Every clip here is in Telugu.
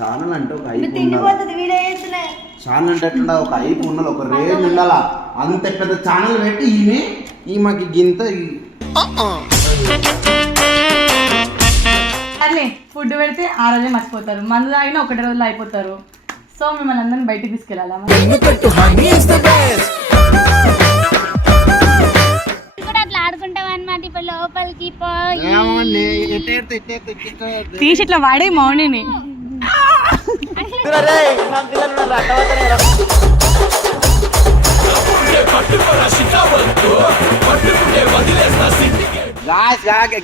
ఛానల్ అంటే ఒక ఐపు ఉండాలి. ఛానల్ అంటే ఎట్లా ఒక ఐపు ఉండాలి, ఒక రేంజ్ ఉండాలా. అంత పెద్ద ఛానల్ పెట్టి ఈమెకి గింత అదే ఫుడ్ పెడితే ఆ రోజే మర్చిపోతారు, మందు తాగినా ఒకటి రోజులు అయిపోతారు. సో మిమ్మల్ని అందరిని బయటికి తీసుకెళ్ళాలా? లోపలికి తీసి ఇట్లా వాడే మౌనిని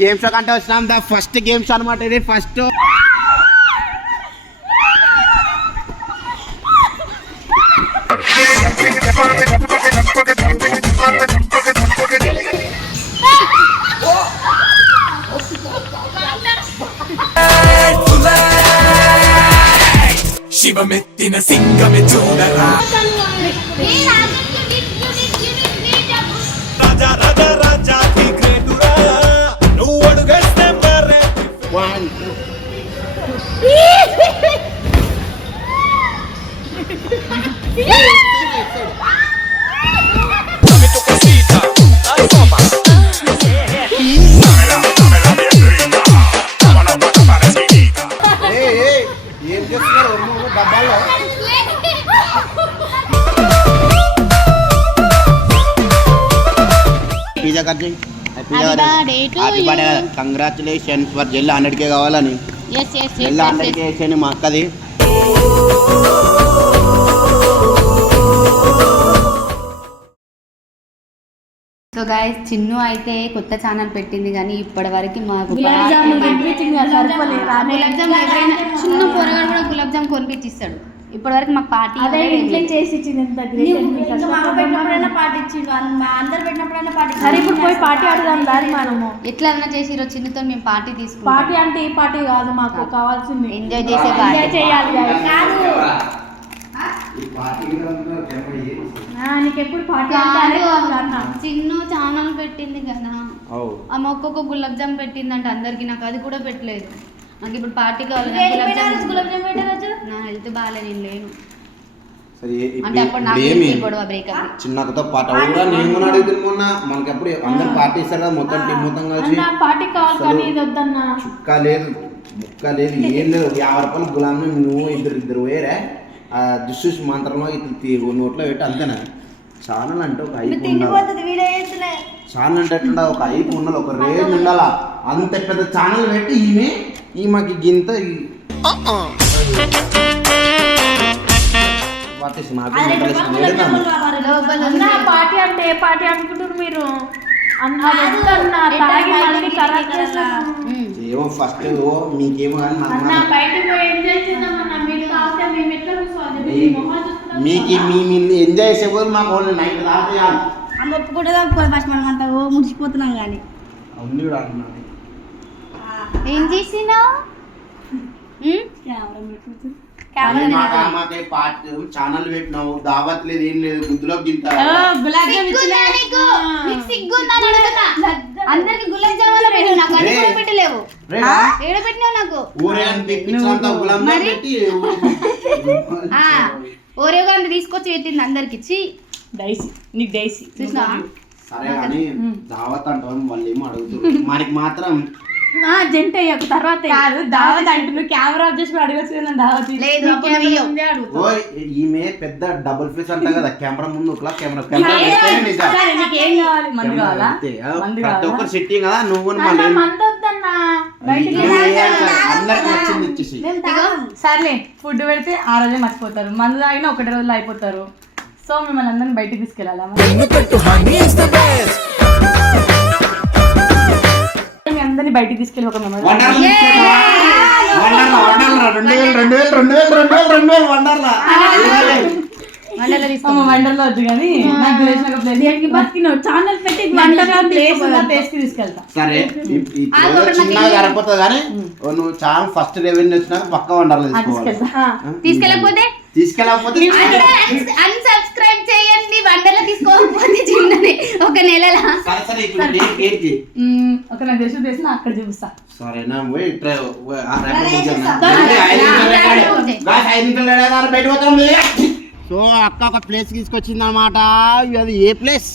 గేమ్ షో కంటే వచ్చినాం. ఫస్ట్ గేమ్ షో అనమాట ఇది. ఫస్ట్ శివమెత్తిన సింగమె చూడరా రాజా రాజా రాజా గ్రేటురా నువ్వు అడుగేస్తే మరే ఏం చేస్తున్నారు డబ్బాలో? Pizza cutting. Congratulations for gel 100K కావాలని. జెల్ 100K వేసేయండి మా అక్కది. సో గైస్ చిన్ను అయితే కొత్త ఛానల్ పెట్టింది కానీ ఇప్పటి వరకు మాకు చిన్న పొరగాడు కూడా గులాబ్ జామ్ కొనిపించిస్తాడు. ఇప్పటి వరకు మాకు పార్టీ ఎట్లా చేసిరో చిన్నతో మేము పార్టీ తీసుకుంటాం. పార్టీ అంటే ఈ పార్టీ కాదు, మాకు కావాల్సింది ఎంజాయ్ చేసే పార్టీ చేయాలి. చిన్ను ఛానల్ పెట్టింది కదా, ఆమె ఒక్కొక్క గులాబ్ జామ్ పెట్టిందంటే అందరికి. నాకు అది కూడా పెట్టలేదు. నాకు ఇప్పుడు పార్టీ కావాలి. నా హెల్త్ బాగాలే, నేను లేను. అంటే అప్పుడు నాకు బ్రేకప్ చిన్నతో పాట కూడా నేను కూడా అడుగుతున్నా. మనకి ఎప్పుడు అందరు పార్టీ ఇస్తారు కదా, మొత్తం టీం మొత్తం కలిసి. చుక్క లేదు, ముక్క లేదు, ఏం లేదు. 50 రూపాయలు గులాబ్ నువ్వు ఇద్దరు వేరే దుశ్శూష్ మంత్రంలో ఇట్లా నోట్లో పెట్టి అంతేనా. ఛానల్ అంటే ఒక ఐపు ఉండాలి. ఛానల్ అంటే ఎట్లా ఒక ఐపు ఉండాలి, ఒక రేంజ్ ఉండాలా. అంత పెద్ద ఛానల్ పెట్టి ఈమెకి గింత పార్టీ అంటే ఏ పార్టీ అనుకుంటారు మీరు? ఏమో ఫస్ట్ మీకేమో మీకు మీ ఎంజాయ్ చేసేపోతే మాకు నైట్ రాదు ముడిచిపోతున్నాం కానీ ఏం చేసినావు? ఛానల్ పెట్టినావు, దావత్ లేదు, ఏం లేదు, గుద్దులో అందరికి గులాబ్ జాములు పెట్టలేవు. ఏడ పెట్టినావు? నాకు ఓరియో గాంధీ తీసుకొచ్చి పెట్టింది అందరికి. సరే కానీ దావత్ అంటాం వాళ్ళు ఏమో అడుగుతారు. మనకి మాత్రం జంట తర్వాత కాదు దావత్ అంటున్నావు. కెమెరా ఆఫ్ చేసి అడగచ్చు కదా దావత్. ఈమె పెద్ద డబుల్ ఫేస్ అంట కదా, కెమెరా ముందు ప్రతి ఒక్కరు సెట్టింగ్ కదా. నువ్వు అందరికి నచ్చింది ఇచ్చేసి. సర్లే ఫుడ్ పెడితే ఆ రోజే మర్చిపోతారు, మందు తాగినా ఒకటి రోజులు అయిపోతారు. సో మిమ్మల్ని అందరిని బయటికి తీసుకెళ్ళాలా? అందరినీ బయటికి తీసుకెళ్ళి ఒక వండర్లో వద్దు కానీ నాకు తెలిసిన ఛానల్ పెట్టి ప్లేస్ కి తీసుకెళ్తా. సరే సరిపోతుంది కానీ నువ్వు ఛానల్ ఫస్ట్ రెవెన్యూ వచ్చినాక పక్క వండర్లో తీసుకెళ్ళకపోతే అన్సబ్స్క్రైబ్ చేయండి. వండర్లో తీసుకోకపోతే చిన్నది ఒక నెలల ఒక నాకు తెలిసి అక్కడ చూపిస్తా. సరేనా 5 నిమిషాలు బయట పోతుంది. సో అక్క ఒక ప్లేస్ తీసుకొచ్చింది అనమాట. అది ఏ ప్లేస్?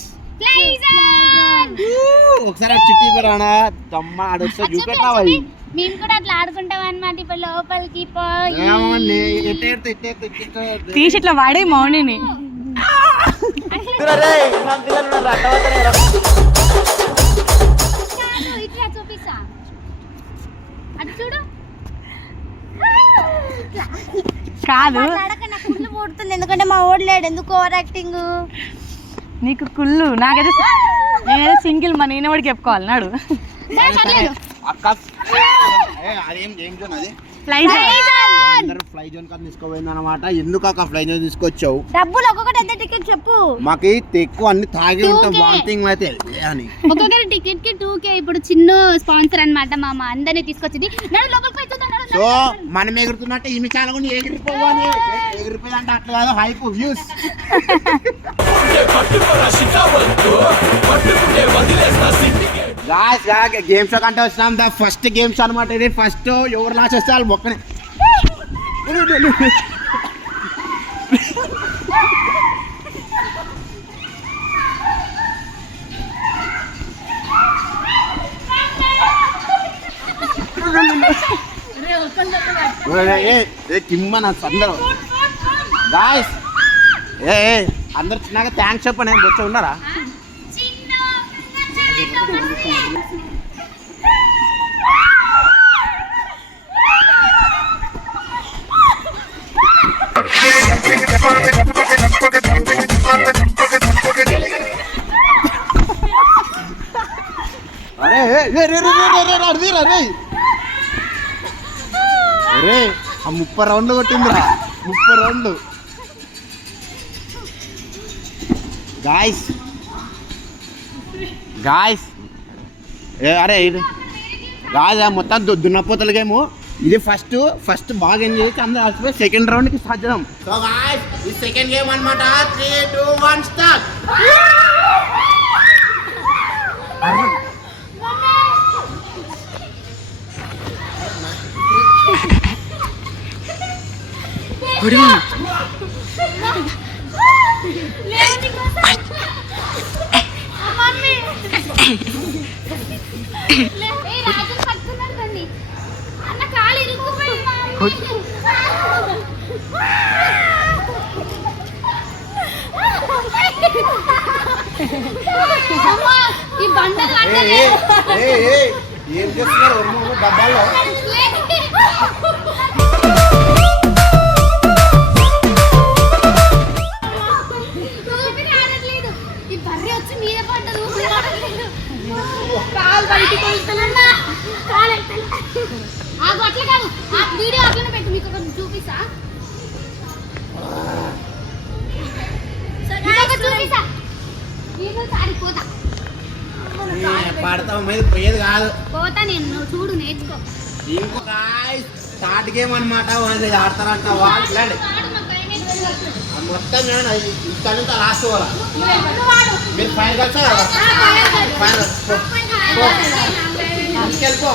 ఒకసారి చిట్టి రానా తమ్మ ఆడొస్తే చూపెట్టావా? మేము కూడా అట్లా ఆడుకుంటాం అన్నమాట. ఇప్పుడు లోపలికి తీసి ఇట్లా వాడే మౌనిని ఇట్లా చూపిస్తా, అటు చూడు. కాదు నాకు కుళ్ళు పుడుతుంది, ఎందుకంటే మా ఓడలేడు. ఎందుకు ఓవర్ యాక్టింగ్? నీకు కుళ్ళు, నేనైతే సింగిల్ మా నేనవాడికి చెప్పుకోవాలి నాడు. అక్క అదేం గేమ్ జోన్ అది ఫ్లై అందరూ ఫ్లై జోన్ కాదు తీసుకోపోయింది అనమాట. ఎందుకు అక్క ఫ్లై జోన్ తీసుకొచ్చావు? డబ్బులు ఒక్కొక్కటి ఎంత టికెట్ చెప్పు. మాకు ఎక్కువ అన్ని తాగి ఉంటాం వాంతింగ్ అయితే అని. ఒక్కొక్కరి టికెట్ కి 2K. ఇప్పుడు చిన్న స్పాన్సర్ అన్నమాట. మా అమ్మ అందరినీ తీసుకొచ్చింది. నడు లోపలికి పోయి చూద్దాం. సో మనం ఎగురుతున్నట్టే ఈ చాలా కూడా ఎగిరిపోవాలి. ఎగిరిపోయి అంటే అట్లా కాదు, హైప్ వ్యూస్. గేమ్ షో కంటే వచ్చినాం. ద ఫస్ట్ గేమ్ షో అనమాట ఇది. ఫస్ట్ ఎవరు లాస్ట్ వస్తే వాళ్ళు మొక్కనే. కిమ్మన అందరూ గాయస్ అందరు చిన్నగా థ్యాంక్స్ చెప్పండి. బొచ్చ ఉన్నారా? అరే అరే ఆ 30 రౌండ్లు కొట్టిందిరా. 30 రౌండ్లు గాయస్ గాయస్. అరే ఇది గాయస్ మొత్తం దున్నపోతల గేమ్ ఇది. ఫస్ట్ బాగా ఎంజాయ్ చేసి అందరూ కలిసిపోయి సెకండ్ రౌండ్కి స్టార్ట్ చేద్దాం. సో గాయస్ ఈ సెకండ్ గేమ్ అనమాట. 3, 2, 1 స్టార్ట్. ఏం చేస్తున్నారు డబ్బాలో? అట్లా కాదు, ఆ వీడియో అట్లనే పెట్టు. మీకు ఒకటి చూపిస్తా. పడతాం మీద పోయేది కాదు. పోతా నేను, చూడు నేర్చుకో. ఇంకొక స్టార్ట్ గేమ్ అనమాట. వాళ్ళు ఆడతారంట. వాళ్ళు మొత్తం ఇక్కడ నుంచి లాస్ట్ పోరా. మీరు ఫైన్ కలిసా కదా? వెళ్ళిపో.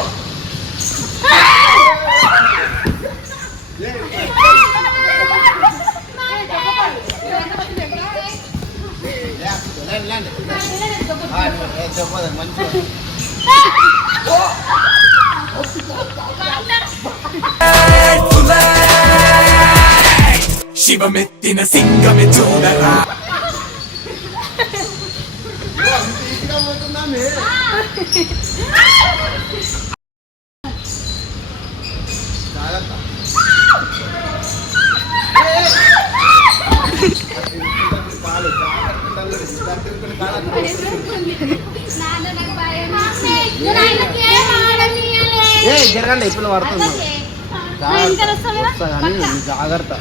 శివమెత్తిన సింగమే చూడరా. జరగండి ఇప్పుడు పడుతుంది. జాగ్రత్త.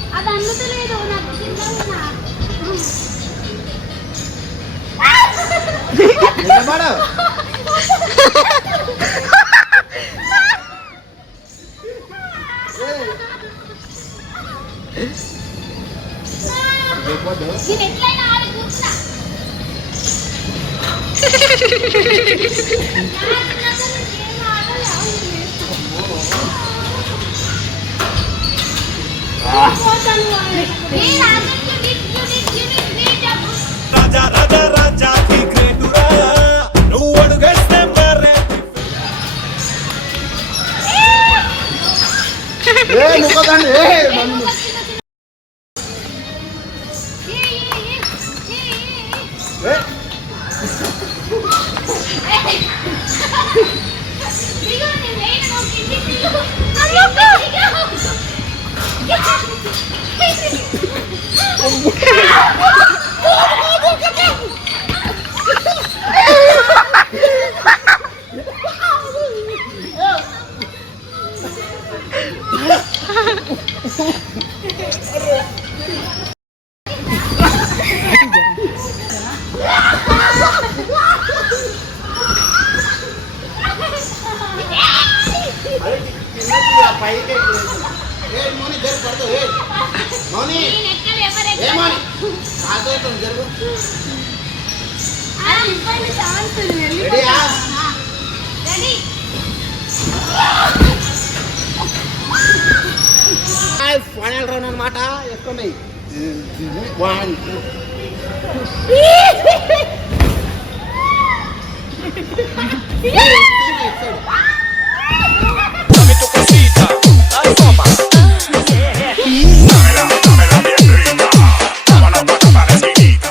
రాజా రాజా రాజాకి గ్రేటురా నువ్వు అడుగేస్తే మరే ఫైనల్ రౌండ్ అనమాట. వేసుకోండి. Dame tu cosita, ay toma. Dámela bien rica, tómala para parecida.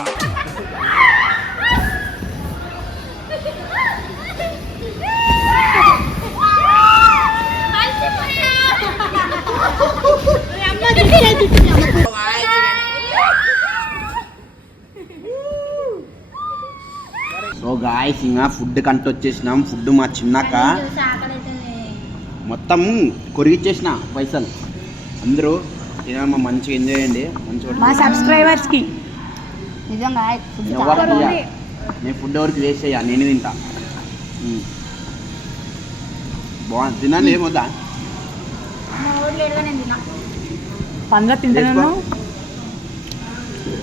So guys ఇంకా ఫుడ్ కంట వచ్చేసినాం. ఫుడ్ మా చిన్నాక మొత్తం కొరిగిచ్చేసిన పైసలు. అందరూ తినమ్మా, మంచిగా ఎంజాయ్ చేయండి. మా సబ్స్క్రైబర్స్ కి నిజంగా నేను ఫుడ్ ఎవరికి వేస్ట్ అయ్యా, నేను తింటా. బాగుంది, తినండి. ఏమొద్దా పండ్ల తింటాను.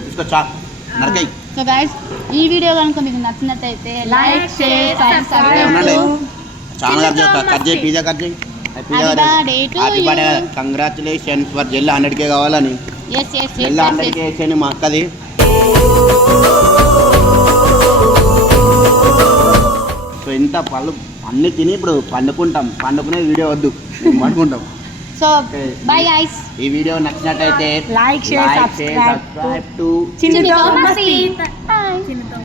తీసుకొచ్చా నరకై. సో గైస్ ఈ వీడియో కనుక మీకు నచ్చినట్టయితే లైక్ షేర్ సబ్స్క్రైబ్. చాలా కట్ చేయి, పిజ్జా కట్ చేయి. Happy birthday, congratulations for gel 100K కావాలని. జెల్ 100K వేసేయండి మా అక్కది. సో ఇంత పళ్ళు అన్నీ తిని ఇప్పుడు పండుకునే వీడియో వద్దు, పండుకుంటాం. So bye guys. ఈ వీడియో నచ్చినట్టయితే లైక్ షేర్ సబ్స్క్రైబ్ టు చిన్నుతో మస్తీ.